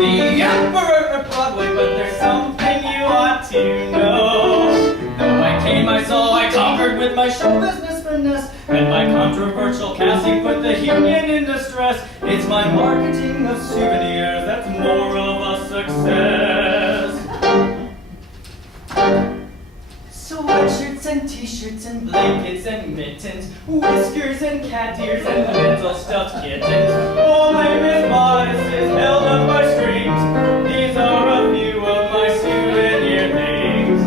the emperor of Broadway, but there's something you ought to know. Though I came, I saw, I conquered with my show business finesse, and my controversial casting put the union in distress. It's my marketing of souvenirs that's more of a success. Sweatshirts and t-shirts and blankets and mittens, whiskers and cat ears and little stuffed kittens. All my Miss Bodices held up by strings. These are a few of my souvenir things.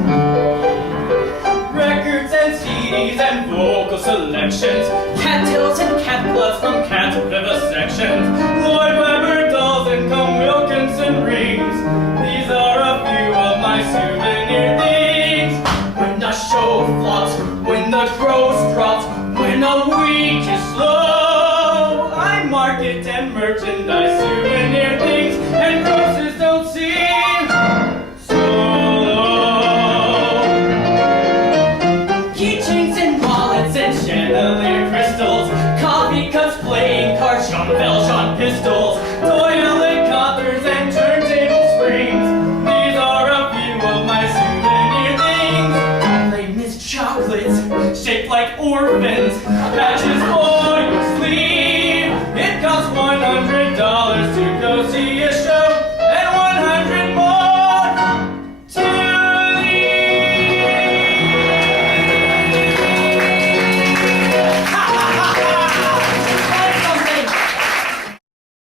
Records and CDs and vocal selections, cattails and cat gloves from cat vivisections, Lloyd Webber dolls and Combe Wilkinson rings. These are a few of my souvenir things. When the show flops, when the gross drops, when a week is slow, I market and merchandise